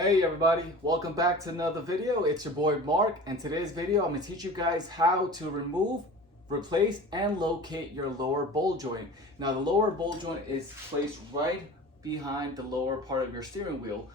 Hey everybody, welcome back to another video. It's your boy Mark, and today's video I'm going to teach you guys how to remove, replace, and locate your lower bowl joint. Now the lower bowl joint is placed right behind the lower part of your steering wheel,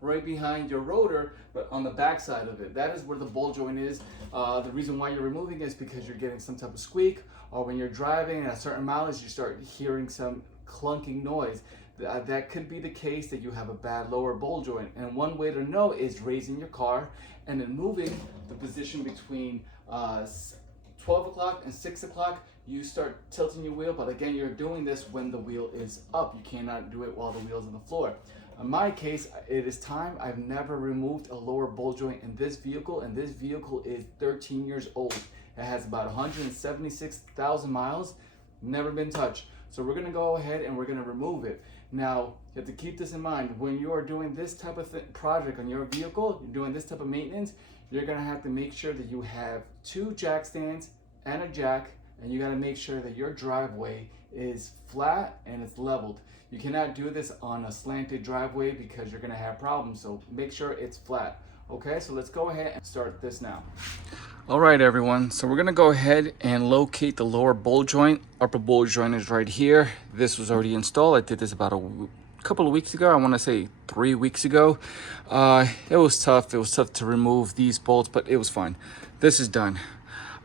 right behind your rotor, but on the back side of it. That is where the bowl joint is. The reason why you're removing it is because you're getting some type of squeak, or when you're driving at a certain mileage you start hearing some clunking noise. That could be the case that you have a bad lower bowl joint. And one way to know is raising your car and then moving the position between 12 o'clock and 6 o'clock. You start tilting your wheel, but again, you're doing this when the wheel is up. You cannot do it while the wheel's on the floor. In my case, it is time. I've never removed a lower bowl joint in this vehicle, and this vehicle is 13 years old. It has about 176,000 miles, never been touched. So we're gonna go ahead and we're gonna remove it. Now, you have to keep this in mind. When you are doing this type of project on your vehicle, you're doing this type of maintenance, you're gonna have to make sure that you have 2 jack stands and a jack, and you gotta make sure that your driveway is flat and it's leveled. You cannot do this on a slanted driveway because you're gonna have problems, so make sure it's flat. Okay, so let's go ahead and start this now. All right, everyone, so we're gonna go ahead and locate the lower bowl joint. Upper bowl joint is right here. This was already installed. I did this about a couple of weeks ago. I want to say 3 weeks ago. It was tough. It was tough to remove these bolts, but it was fine. This is done.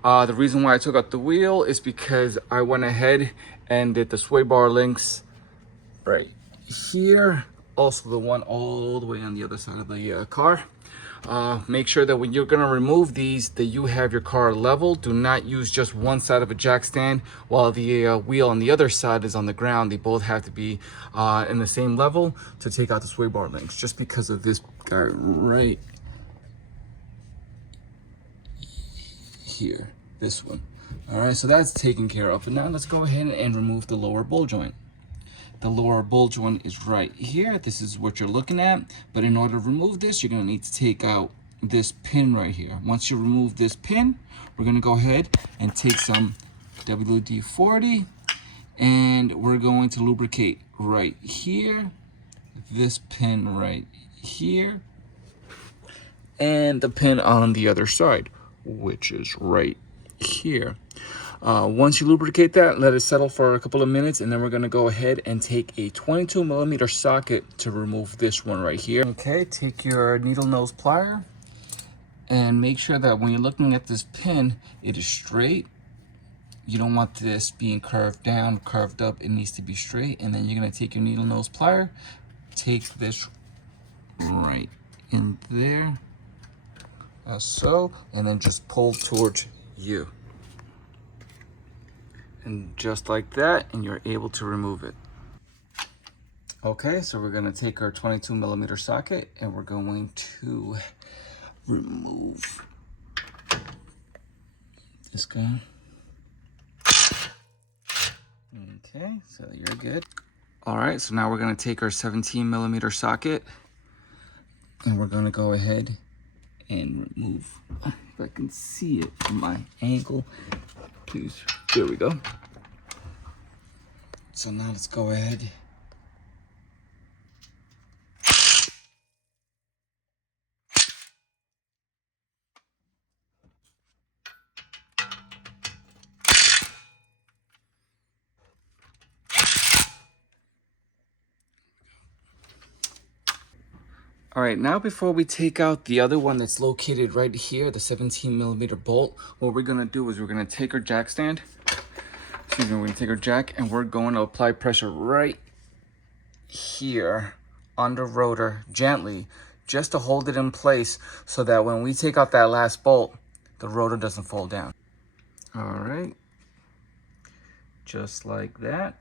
The reason why I took out the wheel is because I went ahead and did the sway bar links right here. Also the one all the way on the other side of the car. Make sure that when you're going to remove these, that you have your car level. Do not use just one side of a jack stand while the wheel on the other side is on the ground. They both have to be in the same level to take out the sway bar links, just because of this guy right here, this one. All right, so that's taken care of. And now let's go ahead and remove the lower bowl joint. The lower bowl joint is right here. This is what you're looking at. But in order to remove this, you're gonna need to take out this pin right here. Once you remove this pin, we're gonna go ahead and take some WD-40 and we're going to lubricate right here, this pin right here, and the pin on the other side, which is right here. Once you lubricate that, let it settle for a couple of minutes, and then we're going to go ahead and take a 22mm socket to remove this one right here. Okay, take your needle nose plier and make sure that when you're looking at this pin, it is straight. You don't want this being curved down, curved up. It needs to be straight. And then you're going to take your needle nose plier, take this right in there, so, and then just pull towards you. And just like that, and you're able to remove it. Okay, so we're gonna take our 22mm socket and we're going to remove this guy. Okay, so you're good. All right, so now we're gonna take our 17mm socket and we're gonna go ahead and remove, if I can see it from my angle, please. There we go. So now let's go ahead. All right, now before we take out the other one that's located right here, the 17mm bolt, what we're gonna do is we're gonna take our jack stand, we're gonna take our jack and we're going to apply pressure right here on the rotor gently, just to hold it in place so that when we take out that last bolt, the rotor doesn't fall down. All right, just like that.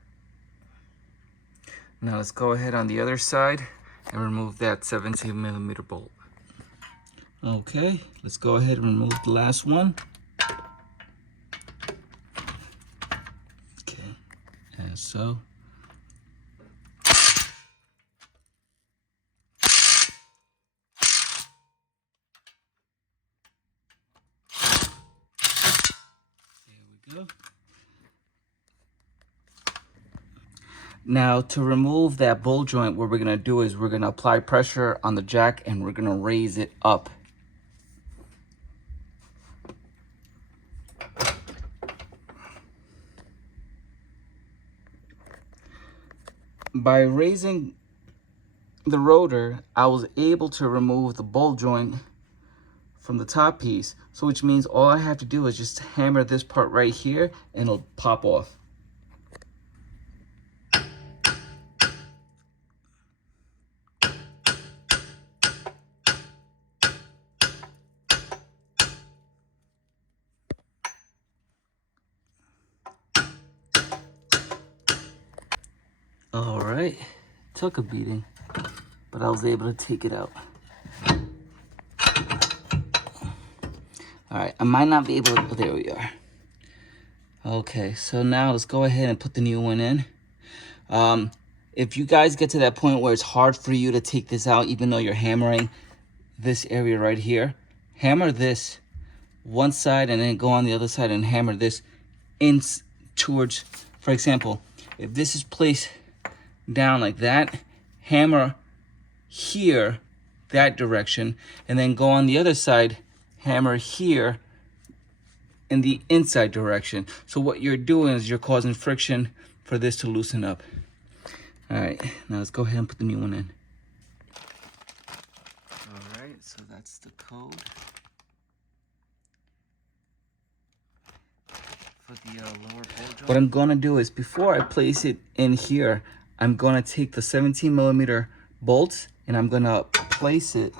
Now let's go ahead on the other side and remove that 17mm bolt. Okay, let's go ahead and remove the last one. Okay, as so. There we go. Now to remove that bolt joint, what we're gonna do is we're gonna apply pressure on the jack and we're gonna raise it up. By raising the rotor, I was able to remove the bolt joint from the top piece. So which means all I have to do is just hammer this part right here and it'll pop off. All right, took a beating, but I was able to take it out. All right, I might not be able to, oh, there we are. Okay, so now let's go ahead and put the new one in. If you guys get to that point where it's hard for you to take this out, even though you're hammering this area right here, hammer this one side and then go on the other side and hammer this in towards, for example, if this is placed down like that, hammer here, that direction, and then go on the other side, hammer here in the inside direction. So what you're doing is you're causing friction for this to loosen up. All right, now let's go ahead and put the new one in. All right, so that's the code for the lower bolt joint. What I'm gonna do is before I place it in here, I'm gonna take the 17mm bolts and I'm gonna place it.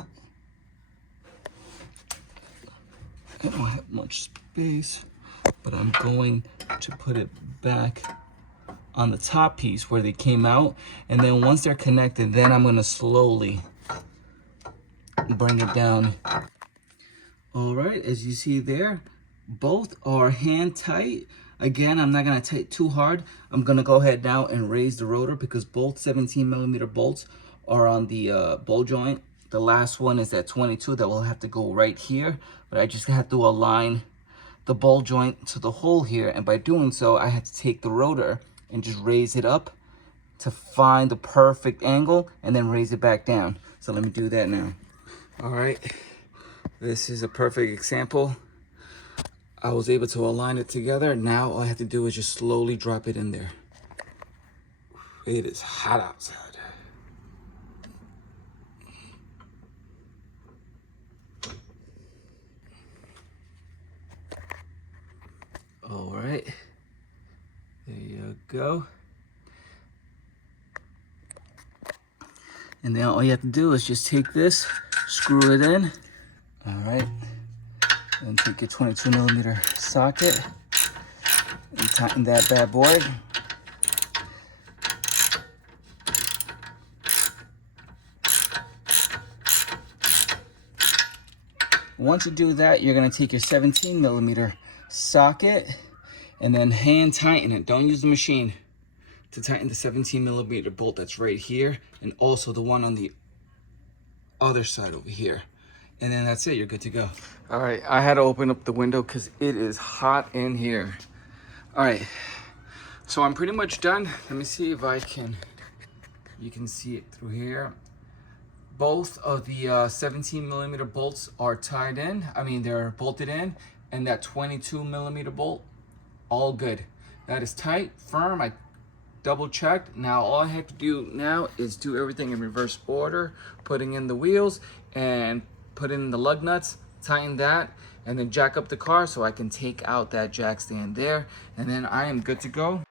I don't have much space, but I'm going to put it back on the top piece where they came out. And then once they're connected, then I'm gonna slowly bring it down. All right, as you see there, both are hand tight. Again, I'm not gonna tight too hard. I'm gonna go ahead now and raise the rotor because both 17mm bolts are on the bolt joint. The last one is at 22 that will have to go right here, but I just have to align the bolt joint to the hole here. And by doing so, I had to take the rotor and just raise it up to find the perfect angle and then raise it back down. So let me do that now. All right, this is a perfect example. I was able to align it together. Now all I have to do is just slowly drop it in there. It is hot outside. All right, there you go. And then all you have to do is just take this, screw it in. All right, and take your 22mm socket and tighten that bad boy. Once you do that, you're gonna take your 17mm socket and then hand tighten it. Don't use the machine to tighten the 17mm bolt that's right here, and also the one on the other side over here. And then that's it, you're good to go. All right, I had to open up the window because it is hot in here. All right, so I'm pretty much done. Let me see if you can see it through here. Both of the 17mm bolts are tied in. I mean, they're bolted in, and that 22mm bolt, all good. That is tight, firm. I double checked. Now all I have to do now is do everything in reverse order, putting in the wheels and put in the lug nuts, tighten that, and then jack up the car so I can take out that jack stand there, and then I am good to go.